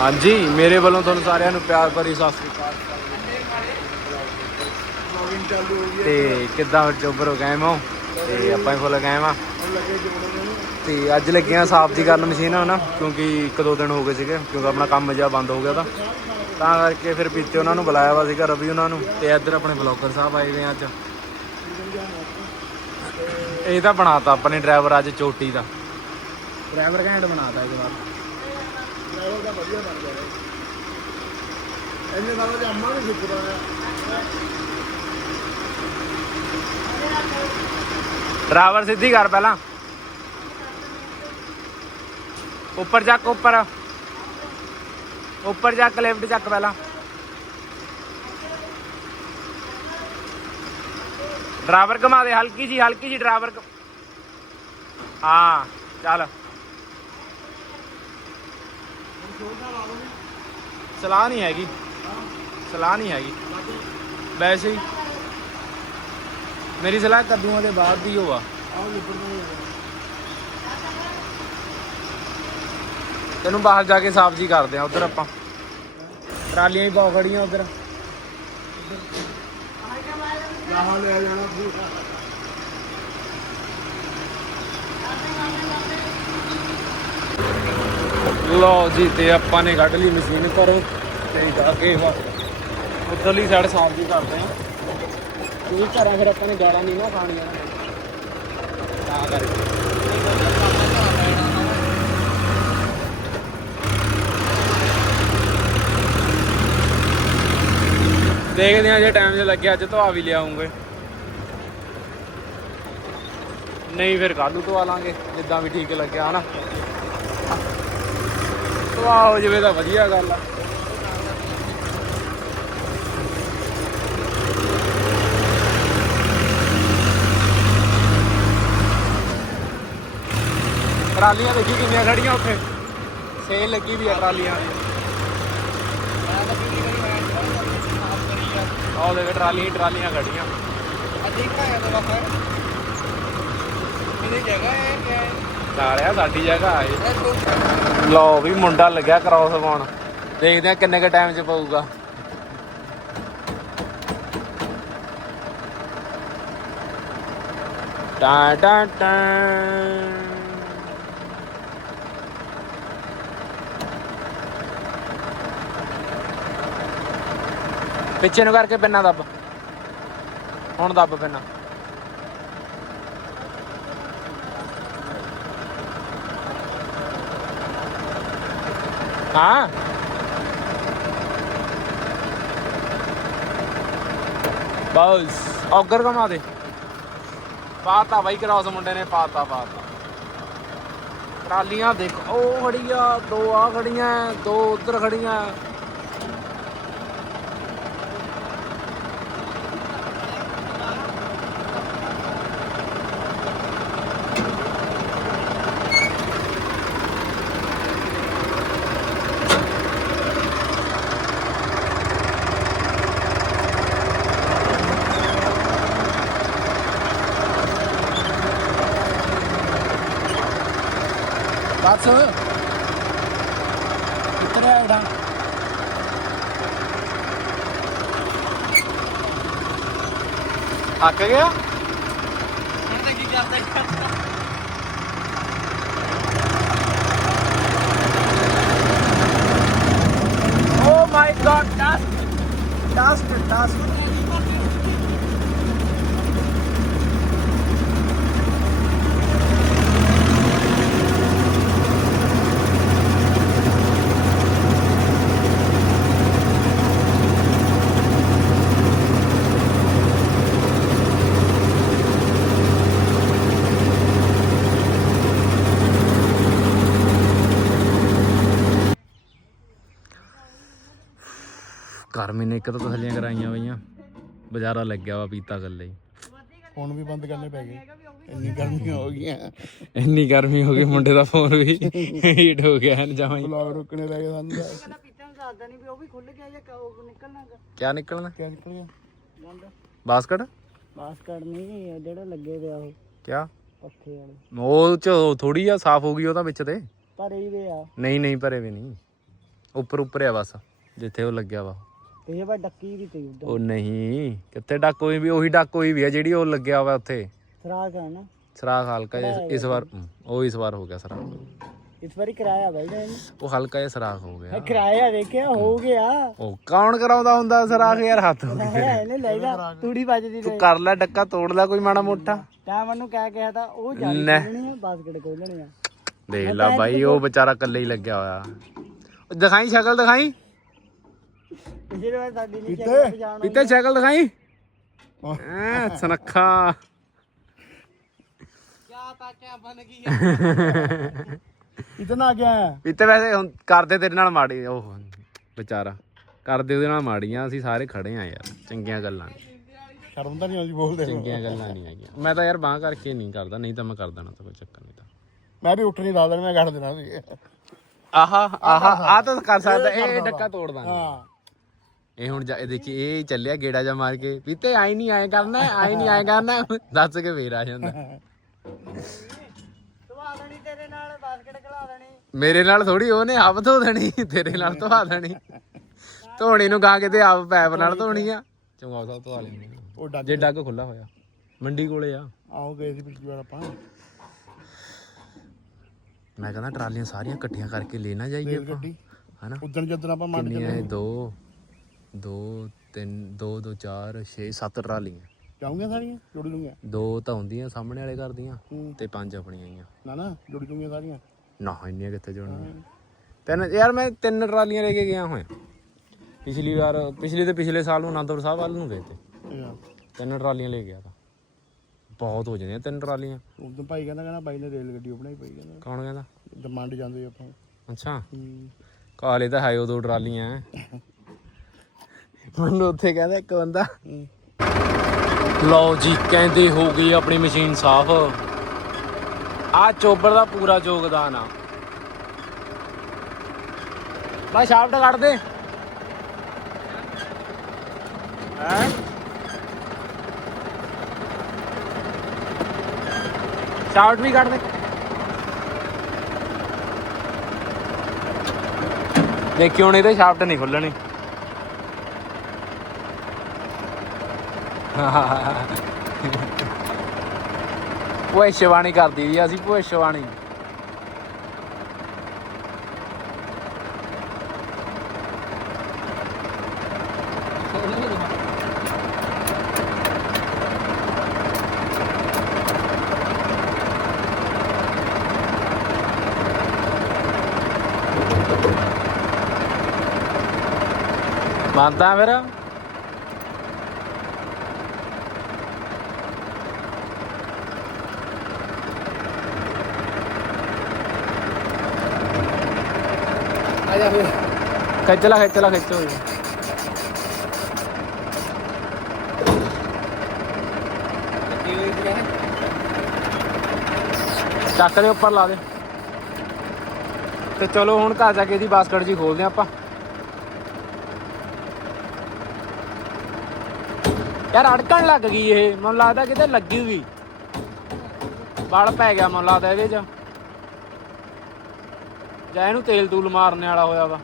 ਹਾਂਜੀ, ਮੇਰੇ ਵੱਲੋਂ ਤੁਹਾਨੂੰ ਸਾਰਿਆਂ ਨੂੰ ਪਿਆਰ ਭਰੀ ਸਤਿ ਸ੍ਰੀ ਅਕਾਲ। ਤੇ ਕਿੱਦਾਂ ਚੋਬਰ ਹੋ ਗਏ ਮੋ ਤੇ ਆਪਾਂ ਹੀ ਫੁੱਲ ਗਏ ਵਾ। ਤੇ ਅੱਜ ਲੱਗੀਆਂ ਸਾਫ਼ ਦੀ ਕਰਨ ਮਸ਼ੀਨ, ਹਨਾ? ਕਿਉਂਕਿ ਇੱਕ ਦੋ ਦਿਨ ਹੋ ਗਏ ਸੀਗੇ, ਕਿਉਂਕਿ ਆਪਣਾ ਕੰਮ ਜਿਹਾ ਬੰਦ ਹੋ ਗਿਆ ਤਾਂ। ਤਾਂ ਕਰਕੇ ਫਿਰ ਪਿੱਛੇ ਉਹਨਾਂ ਨੂੰ ਬੁਲਾਇਆ ਵਾ ਸੀਗਾ ਰਵੀ ਉਹਨਾਂ ਨੂੰ, ਤੇ ਇੱਧਰ ਆਪਣੇ ਬਲੌਗਰ ਸਾਹਿਬ ਆਏ ਹੋਏ ਅੱਜ। ਇਹ ਤਾਂ ਬਣਾਤਾ, ਆਪਣੇ ਡਰਾਈਵਰ ਅੱਜ ਚੋਟੀ ਦਾ। ਡਰਾਈਵਰ ਘੈਂਟ ਬਣਾਤਾ ਇਸ ਵਾਰ ਡਰਾਈਵਰ ਦਾ ਵਧੀਆ ਬਣ ਗਿਆ ਇੰਨੇ ਸਾਲਾਂ ਦੇ ਅੰਮਾ ਨੂੰ ਸਿੱਖਦਾ ਡਰਾਈਵਰ ਸਿੱਧੀ ਕਰ ਪਹਿਲਾਂ। ਉੱਪਰ ਚੱਕ, ਉੱਪਰ। ਉੱਪਰ ਚੱਕ, ਲੈਫਟ ਚੱਕ ਪਹਿਲਾਂ। ਡਰਾਈਵਰ ਘੁਮਾ ਦੇ, ਹਲਕੀ ਜੀ ਹਲਕੀ ਜੀ ਡਰਾਈਵਰ ਹਾਂ, ਚੱਲ। ਸਲਾਹ ਨਹੀਂ ਹੈਗੀ। ਸਲਾਹ ਨਹੀਂ ਹੈਗੀ। ਵੈਸੇ ਹੀ ਮੇਰੀ ਸਲਾਹ ਕੱਦੂਆਂ ਦੇ ਬਾਅਦ ਦੀ ਨੂੰ ਤੈਨੂੰ ਬਾਹਰ ਜਾ ਕੇ ਸਬਜ਼ੀ ਕਰਦੇ ਆ ਉਧਰ ਆਪਾਂ। ਟਰਾਲੀਆਂ ਹੀ ਬਹੁਤ ਖੜੀਆਂ ਉਧਰ। ਲਾਹਾ ਲੈ ਜਾਣਾ ਪੂਰਾ ਲਓ ਜੀ, ਤੇ ਆਪਾਂ ਨੇ ਕੱਢ ਲਈ ਮਸ਼ੀਨ ਕਰੋ ਤੇ ਜਾ ਕੇ ਵਾ ਉਧਰਲੀ ਸਾਈਡ ਸਬਜ਼ੀ ਕਰਦੇ ਆ ਇਹ ਘਰਾਂ ਫਿਰ ਆਪਾਂ ਨੇ ਗਾਲਾਂ ਨਹੀਂ ਨਾ ਖਾਣੀਆਂ। ਤਾਂ ਕਰਕੇ। ਦੇਖਦੇ ਆ ਜੇ ਟਾਈਮ ਜੇ ਲੱਗਿਆ ਅੱਜ ਧਵਾ ਵੀ ਲਿਆਉਂਗੇ। ਨਹੀਂ ਫਿਰ ਕੱਲ੍ਹ ਨੂੰ ਧਵਾ ਲਾਂਗੇ, ਜਿੱਦਾਂ ਵੀ ਠੀਕ ਲੱਗਿਆ, ਹਨਾ? ਧਵਾ ਹੋ ਜਵੇ ਤਾਂ ਵਧੀਆ ਗੱਲ ਆ। ਟਰਾਲੀਆਂ ਦੇਖੀ ਕਿੰਨੀਆਂ ਖੜੀਆਂ ਉੱਥੇ। ਸੇਲ ਲੱਗੀ ਵੀ ਆ ਟਰਾਲੀਆਂ ਦੀ। ਆਹ ਦੇਖ ਟਰਾਲੀਆਂ ਹੀ ਟਰਾਲੀਆਂ ਖੜੀਆਂ। ਸਾਲਿਆ ਸਾਡੀ ਜਗ੍ਹਾ ਆਏ ਲਓ ਵੀ ਮੁੰਡਾ ਲੱਗਿਆ ਕ੍ਰਾਸ ਪਾਉਣ। ਦੇਖਦੇ ਆ ਕਿੰਨੇ ਕ ਟਾਈਮ ਚ ਪਊਗਾ। ਟਾ ਟਾ ਟਾ। ਪਿੱਛੇ ਨੂੰ ਕਰਕੇ ਪਿੰਨਾ ਦੱਬ। ਹੁਣ ਦੱਬ ਪਿੰਨਾ। ਹਾਂ। ਬਸ। ਔਗਰ ਕਮਾ ਦੇ। ਪਾਤਾ ਬਾਈ, ਕਰਾਸ ਮੁੰਡੇ ਨੇ ਪਾਤਾ ਪਾਤਾ। ਟਰਾਲੀਆਂ ਦੇਖ, ਉਹ ਖੜੀ ਆ ਦੋ ਆ ਖੜੀਆਂ, ਦੋ ਉਧਰ ਖੜੀਆਂ। ਅੱਕ ਗਿਆ ਹੁਣ ਤਾਂ ਕੀ ਕਰਦਾ Oh my god, dust! Dust, dust. ਗਰਮੀ ਨੇ ਇੱਕ ਤਾਂ ਤਸਲੀਆਂ ਕਰਾਈਆਂ ਬਈਆਂ ਬਾਜ਼ਾਰਾ ਲੱਗਿਆ ਵਾ ਪੀਤਾ ਗੱਲੇ ਹੀ। ਫੋਨ ਵੀ ਬੰਦ ਕਰਨੇ ਪੈ ਗਏ। ਇੰਨੀ ਗਰਮੀ ਹੋ ਗਈਆਂ। ਇੰਨੀ ਗਰਮੀ ਹੋ ਗਈ ਮੁੰਡੇ ਦਾ ਫੋਨ ਵੀ। ਹੀਟ ਹੋ ਗਿਆ ਜਮਾਂ ਹੀ। ਬਲੌਗ ਰੁਕਣੇ ਪੈ ਗਏ ਸਾਨੂੰ। ਪੀਤਣ ਦੱਸਦਾ ਨਹੀਂ ਵੀ ਉਹ ਵੀ ਖੁੱਲ ਗਿਆ ਜਾਂ ਉਹ ਨਿਕਲਣਾਗਾ ਕਿਆ ਨਿਕਲਣਾ? ਕਿਆ ਨਿਕਲ ਗਿਆ? ਗੰਦ ਬਾਸਕਟ? ਬਾਸਕਟ ਨਹੀਂ ਜਿਹੜਾ ਲੱਗੇ ਪਿਆ ਉਹ। ਕਿਆ? ਪੱਥੇ ਵਾਲੇ। ਉਹ ਚ ਥੋੜੀ ਆ ਸਾਫ਼ ਹੋ ਗਈ ਉਹ ਤਾਂ ਵਿੱਚ ਤੇ। ਭਰੇ ਹੀ ਵੇ ਆ। ਨਹੀਂ ਨਹੀਂ ਭਰੇ ਵੀ ਨਹੀਂ। ਉੱਪਰ ਉੱਪਰ ਆ ਬਸ ਜਿੱਥੇ ਉਹ ਲੱਗਿਆ ਵਾ। ਤੇ ਬਾ ਡੱਕੀ ਵੀ ਤੇ ਉਧਰ। ਉਹ ਨਹੀਂ ਕਿੱਥੇ ਡੱਕ ਹੋਈ ਵੀ ਉਹੀ ਡੱਕ ਹੋਈ ਵੀ ਆ ਜਿਹੜੀ ਉਹ ਲੱਗਿਆ ਵਾ ਉੱਥੇ। ਸਰਾਖ ਹੈ ਨਾ। ਸਰਾਖ ਹਲਕਾ ਜਿਹਾ ਇਸ- ਇਸ ਵਾਰ ਹਮ, ਉਹ ਇਸ ਵਾਰ ਹੋ ਗਿਆ ਸਰਾਖ। ਇਸ ਵਾਰੀ ਕਿਰਾਇਆ ਬਾਈ ਜਾਨ ਉਹ ਹਲਕਾ ਜਿਹਾ ਸਰਾਖ ਹੋ ਗਿਆ। ਕਿਰਾਇਆ ਦੇਖਿਆ ਹੋ ਗਿਆ। ਉਹ ਕੌਣ ਕਰਾਉਂਦਾ ਹੁੰਦਾ ਸਰਾਖ ਯਾਰ ਹੱਥ ਇਹਨੇ ਲੈ ਤੂੜੀ ਵੱਜਦੀ ਤੂੰ ਕਰ ਲੈ ਡੱਕਾ ਤੋੜ ਲੈ ਕੋਈ ਮਾੜਾ ਮੋਟਾ। ਤਾਂ ਮੈਨੂੰ ਕਹਿ ਕਿਹਾ ਤਾਂ ਉਹ ਜਾਲੀ ਲੈ। ਖੋਲਣੀ ਆ ਬਾਸਕਟ ਖੋਲਣੀ ਆ। ਦੇਖ ਲੈ ਬਾਈ ਉਹ ਵਿਚਾਰਾ ਇਕੱਲੇ ਹੀ ਲੱਗਿਆ ਹੋਇਆ। ਦਿਖਾਈ ਸ਼ਕਲ ਦਿਖਾਈ। ਸਾਡੀ ਨਹੀਂ ਚੱਲ ਪੀਤੇ ਸ਼ਕਲ ਦਿਖਾਈ? ਐ ਸਨੱਖਾ। ਕਿਆ ਤਾਕਿਆ ਬਣ ਗਈ ਇਤਨਾ ਆ ਗਿਆ ਹੈ? ਪੀਤੇ ਵੈਸੇ ਹੁਣ ਕਰਦੇ ਤੇਰੇ ਨਾਲ ਮਾੜੀ ਉਹ ਵਿਚਾਰਾ। ਕਰਦੇ ਉਹਦੇ ਨਾਲ ਮਾੜੀਆਂ ਅਸੀਂ ਸਾਰੇ ਖੜੇ ਆ ਯਾਰ ਚੰਗੀਆਂ ਗੱਲਾਂ ਨੀ। ਸ਼ਰਮ ਤਾਂ ਨਹੀਂ ਆਉਂਦੀ ਬੋਲਦੇ ਨੂੰ। ਚੰਗੀਆਂ ਗੱਲਾਂ ਨਹੀਂ ਆਈਆਂ ਮੈਂ ਤਾਂ ਯਾਰ ਬਾਹ ਕਰਕੇ ਨਹੀਂ ਕਰਦਾ ਨਹੀਂ ਤਾਂ ਮੈਂ ਕਰ ਦੇਣਾ ਤਾਂ ਕੋਈ ਚੱਕਰ ਨਹੀਂ ਤਾਂ। ਮੈਂ ਵੀ ਉੱਠ ਨਹੀਂ ਲਾ ਦੇਣਾ ਮੈਂ ਕੱਢ ਦੇਣਾ ਸੀ ਆਹਾ ਆਹਾ ਆ ਤਾਂ ਕਰ ਸਕਦਾ ਇਹ ਇਹ ਡੱਕਾ ਤੋੜ ਦਾਂਗੇ। ਹਾਂ। ਇਹ ਹੁਣ ਜਾ- ਇਹ ਦੇਖੀ ਇਹ ਚੱਲਿਆ ਗੇੜਾ ਜਾ ਮਾਰ ਕੇ। ਪੀਤੇ ਆਈ ਨਹੀਂ ਆਏ ਕਰਨਾ ਆਈ ਨਹੀਂ ਆਏ ਕਰਨਾ। ਦੱਸ ਕੇ ਫੇਰ ਆ ਜਾਂਦਾ। ਧਵਾ ਦੇਣੀ ਤੇਰੇ ਨਾਲ ਬਾਸਕਟ ਖਲਾ ਦੇਣੀ ਮੇਰੇ ਨਾਲ ਥੋੜੀ ਉਹਨੇ ਆਪ ਧੋ ਦੇਣੀ ਤੇਰੇ ਨਾਲ ਧਵਾ ਦੇਣੀ। ਧੋਣੀ ਨੂੰ ਗਾ ਕੇ ਤੇ ਆਪ ਪੈਪ ਨਾਲ ਧੋਣੀ ਆ। ਚੰਗਾ ਸਾਹਿਬ ਧਵਾ ਆ। ਉਹ ਡੱਗ ਜੇ ਡੱਗ ਖੁੱਲਾ ਹੋਇਆ ਮੰਡੀ ਕੋਲੇ ਆ। ਆਓ ਗਏ ਸੀ ਪਿਛਲੀ ਵਾਰ ਆਪਾਂ। ਮੈਂ ਕਹਿੰਦਾ ਟਰਾਲੀਆਂ ਸਾਰੀਆਂ ਇਕੱਠੀਆਂ ਕਰਕੇ ਲੈ ਨਾ ਜਾਈਏ ਆਪਾਂ। ਹਨਾ? ਉਦੋਂ ਜਦੋਂ ਆਪਾਂ ਮੰਡ ਚੱਲੇ ਦੋ? ਦੋ ਤਿੰਨ ਦੋ ਦੋ ਚਾਰ 6 7 ਟਰਾਲੀਆਂ। ਜਾਉਂਗੇ ਸਾਰੀਆਂ? ਜੋੜੀ ਲੂੰਗੇ ਦੋ ਤਾਂ ਹੁੰਦੀਆਂ ਸਾਹਮਣੇ ਵਾਲੇ ਘਰ ਦੀਆਂ ਹੂੰ। ਤੇ ਪੰਜ ਆਪਣੀਆਂ ਆਈਆਂ। ਨਾ ਨਾ ਜੋੜੀ ਲੂੰਗੇ ਸਾਰੀਆਂ? ਨਾ ਇੰਨੀਆਂ ਕਿੱਥੇ ਜੋੜਨੀਆਂ ਤਿੰਨ ਯਾਰ ਮੈਂ ਤਿੰਨ ਟਰਾਲੀਆਂ ਲੈ ਕੇ ਗਿਆ ਹੋਇਆ। ਪਿਛਲੀ ਵਾਰ ਪਿਛਲੇ ਤੇ ਪਿਛਲੇ ਸਾਲ ਨੂੰ ਅਨੰਦਪੁਰ ਸਾਹਿਬ ਵੱਲ ਨੂੰ ਗਏ ਤੇ। ਤਿੰਨ ਟਰਾਲੀਆਂ ਲੈ ਗਿਆ ਤਾਂ। ਬਹੁਤ ਹੋ ਜਾਂਦੀਆਂ ਤਿੰਨ ਟਰਾਲੀਆਂ। ਉਦੋਂ ਭਾਈ ਕਹਿੰਦਾ ਕਹਿੰਦਾ ਬਾਈ ਨੇ ਰੇਲ ਗੱਡੀ ਉਹ ਬਣਾਈ ਪਈ ਕਹਿੰਦਾ। ਕੌਣ ਕਹਿੰਦਾ? ਜਦ ਮੰਡ ਜਾਂਦੇ ਆਪਾਂ। ਅੱਛਾ। ਹੂੰ। ਕਾਲੇ ਤਾਂ ਹੈ ਉਹ ਦੋ ਟਰਾਲੀਆਂ। ਮੈਨੂੰ ਉੱਥੇ ਕਹਿੰਦਾ ਇੱਕ ਬੰਦਾ। ਲਓ ਜੀ, ਕਹਿੰਦੇ ਹੋ ਗਈ ਆਪਣੀ ਮਸ਼ੀਨ ਸਾਫ਼। ਆ ਚੋਬਰ ਦਾ ਪੂਰਾ ਯੋਗਦਾਨ ਆ। ਬਾ ਸ਼ਾਫਟ ਕੱਢ ਦੇ। ਹੈ? ਸ਼ਾਫਟ ਵੀ ਕੱਢ ਦੇ। ਦੇਖੀ ਹੁਣ ਇਹਦੇ ਸ਼ਾਫਟ ਨਹੀਂ ਖੁੱਲਣੇ। ਭੁਸ਼ਵਾਣੀ ਕਰਦੀ ਦੀ ਅਸੀਂ ਭੁਸ਼ਵਾਣੀ ਮੰਨਦਾ ਫਿਰ? ਜਾ ਫਿਰ। ਖਿੱਚ ਲਾ ਖਿੱਚ ਲਾ, ਖਿੱਚ ਚੱਕ ਦੇ ਉੱਪਰ ਲਾ ਦੇ। ਤੇ ਚਲੋ ਹੁਣ ਘਰ ਜਾ ਕੇ ਇਹਦੀ ਬਾਸਕਟ ਜੀ ਖੋਲਦੇ ਆਪਾਂ। ਯਾਰ ਅੜਕਣ ਲੱਗ ਗਈ ਇਹ। ਮੈਨੂੰ ਲੱਗਦਾ ਕਿਤੇ ਲੱਗੀ ਹੋਈ। ਵਲ ਪੈ ਗਿਆ, ਮੈਨੂੰ ਲੱਗਦਾ ਇਹਦੇ 'ਚ। ਜਾਂ ਇਹਨੂੰ ਤੇਲ ਤੂਲ ਮਾਰਨੇ ਵਾਲਾ ਹੋਇਆ ਵਾ।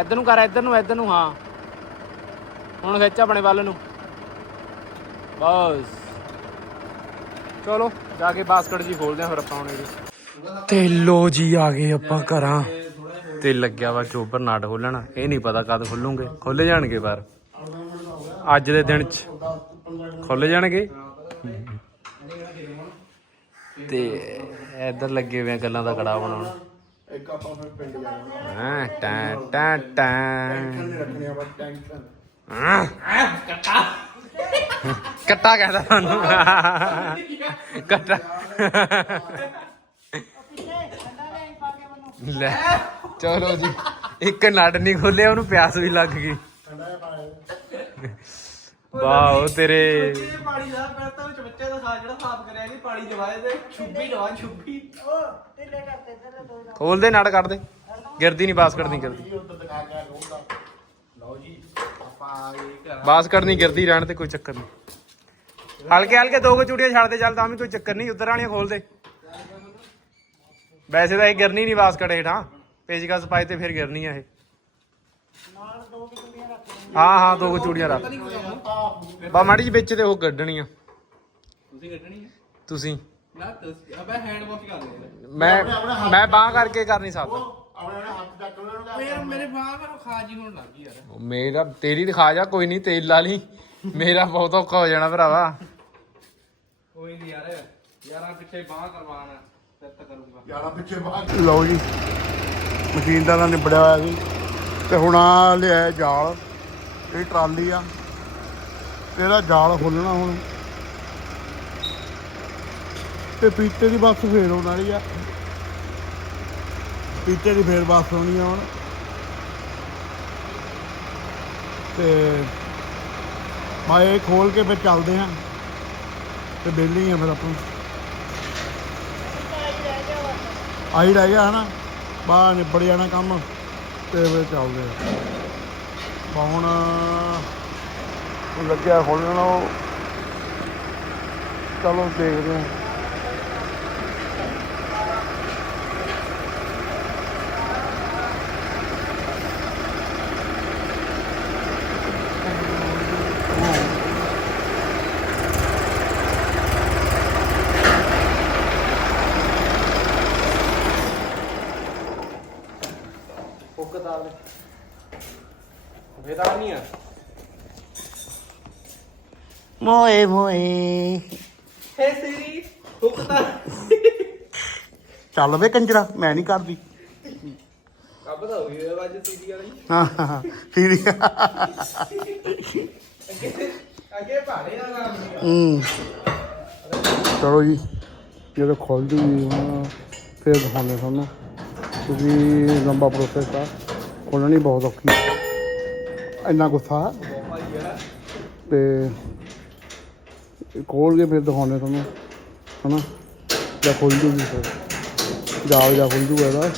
ਇੱਧਰ ਨੂੰ ਕਰ, ਇੱਧਰ ਨੂੰ ਇੱਧਰ ਨੂੰ, ਹਾਂ। ਹੁਣ ਖਿੱਚ ਆਪਣੇ ਵੱਲ ਨੂੰ। ਬਸ। ਚਲੋ, ਜਾ ਕੇ ਬਾਸਕਟ ਜੀ ਖੋਲਦੇ ਆ ਫਿਰ ਆਪਾਂ ਹੁਣ ਇਹਦੀ। ਤੇ ਲੋ ਜੀ, ਆ ਗਏ ਆਪਾਂ ਘਰਾਂ। ਤੇ ਲੱਗਿਆ ਵਾ ਚੋਬਰ ਨਾਟ ਖੋਲਣ। ਇਹ ਨਹੀਂ ਪਤਾ ਕਦ ਖੁੱਲੂਗੇ। ਖੁੱਲ ਜਾਣਗੇ ਪਰ ਅੱਜ ਦੇ ਦਿਨ ਚ। ਖੁੱਲ ਜਾਣਗੇ। ਤੇ ਇੱਧਰ ਲੱਗੇ ਹੋਏ ਆ ਗੱਲਾਂ ਦਾ ਕੜਾ ਬਣਾਉਣ। ਇੱਕ ਆਪਾਂ ਫਿਰ ਪਿੰਡ ਜਾਣਾ। ਹਾਂ ਟੈਂ ਟੈਂ ਟੈਂ। ਨਹੀਂ ਰੱਖਣੀ ਆਪਾਂ ਟੈਂਸ਼ਨ। ਕੱਟਾ ਕਹਿੰਦਾ ਤੁਹਾਨੂੰ ਕੱਟਾ। ਲੈ ਚਲੋ ਜੀ। ਇੱਕ ਨਟ ਨਹੀਂ ਖੋਲਿਆ ਉਹਨੂੰ ਪਿਆਸ ਵੀ ਲੱਗ ਗਈ। ਵਾਓ ਤੇਰੇ ਪਾਣੀ ਦਾ ਪਹਿਲਾਂ ਤਾਂ ਵਿੱਚ ਬੱਚੇ ਦਾ ਸਾਹ ਜਿਹੜਾ ਸਾਫ਼ ਕਰਿਆ ਨਹੀਂ ਪਾਣੀ ਜਵਾਏ ਤੇ ਛੁੱਬੀ ਜਵਾ ਛੁੱਬੀ ਉਹ ਢਿੱਲੇ ਕਰਤੇ ਤੇ ਦੋ ਖੋਲ ਦੇ ਨਟ ਕੱਢ ਦੇ। ਗਿਰਦੀ ਨਹੀਂ ਬਾਸਕਟ ਨਹੀਂ ਗਿਰਦੀ। ਉੱਧਰ ਦਿਖਾ ਕੇ ਰੋਂਦਾ ਲਓ ਜੀ ਆਪਾਂ ਗਏ ਘਰ ਬਾਸਕਟ ਨਹੀਂ ਗਿਰਦੀ ਰਹਿਣ ਤੇ ਕੋਈ ਚੱਕਰ ਨਹੀਂ ਹਲਕੇ ਹਲਕੇ ਦੋ ਕੁ ਚੂੜੀਆਂ ਛੱਡ ਦੇ ਚੱਲ ਤਾਂ ਵੀ ਕੋਈ ਚੱਕਰ ਨਹੀਂ ਉੱਧਰ ਵਾਲੀਆਂ ਖੋਲ ਦੇ। ਵੈਸੇ ਤਾਂ ਇਹ ਗਿਰਨੀ ਨਹੀਂ ਬਾਸਕਟ ਹੇਠਾਂ। ਪੇਚਕਸ ਪਾਏ ਤੇ ਫਿਰ ਗਿਰਨੀ ਆ ਇਹ। ਹਾਂ ਹਾਂ ਦੋ ਕੁ ਚੂੜੀਆਂ ਰੱਖ। ਬਾ ਮਾੜੀ ਜੀ ਵਿੱਚ ਤੇ ਉਹ ਕੱਢਣੀ ਆ। ਤੁਸੀਂ ਕੱਢਣੀ ਹੈ ਤੁਸੀਂ। ਨਾ ਤੁਸੀਂ ਅਬੇ ਹੈਂਡ ਵਾਸ਼ ਕਰ ਲੈ ਮੈਂ ਮੈਂ ਬਾਹ ਕਰਕੇ ਕਰ ਨਹੀਂ ਸਕਦਾ। ਆਪਣੇ ਆਪਣੇ ਹੱਥ ਚੱਕ ਇਹਨੂੰ ਓ ਯਾਰ ਮੇਰੇ ਬਾਹਾਂ ਮੈਨੂੰ ਖਾਜੀ ਹੋਣ ਲੱਗ ਗਈ ਯਾਰ। ਮੇਰਾ ਤੇਰੀ ਦਿਖਾ ਜਾ ਕੋਈ ਨਹੀਂ ਤੇਲ ਲਾ ਲਈ। ਮੇਰਾ ਬਹੁਤ ਔਖਾ ਹੋ ਜਾਣਾ ਭਰਾਵਾ। ਕੋਈ ਨਹੀਂ ਯਾਰ ਯਾਰਾਂ ਪਿੱਛੇ ਬਾਹ ਕਰਵਾਣਾ ਫਿਰ ਤਾਂ ਕਰੂੰਗਾ। ਯਾਰਾ ਪਿੱਛੇ ਬਾਹਰ ਲਓ ਜੀ ਮਸ਼ੀਨ ਦਾ ਤਾਂ ਨਿਬੜਿਆ ਹੋਇਆ ਸੀ। ਤੇ ਹੁਣ ਆ ਲਿਆ ਜਾਲ, ਇਹ ਟਰਾਲੀ ਆ। ਤੇ ਇਹਦਾ ਜਾਲ ਖੋਲਣਾ ਹੁਣ। ਤੇ ਪੀਤੇ ਦੀ ਬੱਸ ਫੇਰ ਆਉਣ ਵਾਲੀ ਆ। ਪੀਤੇ ਦੀ ਫੇਰ ਬੱਸ ਆਉਣੀ ਆ ਹੁਣ। ਤੇ ਮੈਂ ਇਹ ਖੋਲ ਕੇ ਫਿਰ ਚੱਲਦੇ ਆ ਤੇ ਬੇਲੀ ਆ ਫਿਰ ਆਪਾਂ। ਆਈ ਰਹਿ ਗਿਆ ਹਨਾ। ਬਾਹਰ ਨਿਬੜ ਜਾਣਾ ਕੰਮ। ਤੇ ਫਿਰ ਚੱਲਦੇ ਆ। ਬਾ ਹੁਣ ਉਹ ਲੱਗਿਆ ਖੋਲਣ ਉਹ ਚਲੋ ਦੇਖਦੇ ਆ ਹੁੱਕ ਤਾਰ ਦੇ ਵੇਦਾ ਨਹੀਂ ਆ ਮੋਏ ਮੋਏ ਹੇ ਸੀਰੀ ਹੁੱਕ ਤਾਰ ਚੱਲ ਵੇ ਕੰਜਰਾ ਮੈਂ ਨਹੀਂ ਕਰਦੀ। ਕੱਬ ਦਾ ਹੋਈ ਇਹ ਵੱਜ ਸੀਰੀ ਵਾਲੀ। ਹਾਂ ਹਾਂ, ਹਾਂ ਠੀਕ ਅੱਗੇ ਅੱਗੇ ਭਾੜੇ ਦਾ ਨਾਮ ਹੂੰ। ਚਲੋ ਜੀ ਜਦੋਂ ਖੋਲ ਹੁਣ ਫਿਰ ਦਿਖਾਉਂਦੇ ਤੁਹਾਨੂੰ। ਕਿਉਂਕਿ ਲੰਬਾ ਪ੍ਰੋਸੈਸ ਆ ਖੋਲਣੀ ਬਹੁਤ ਔਖੀ। ਇੰਨਾ ਗੁੱਸਾ ਤੇ ਖੋਲ ਕੇ ਫਿਰ ਦਿਖਾਉਂਦੇ ਤੁਹਾਨੂੰ, ਹਨਾ? ਜਾਂ ਖੁੱਲ ਜੂਗੀ ਫਿਰ। ਜਾਲ ਜਾਂ ਖੁੱਲ ਜੂਗਾ ਇਹਦਾ।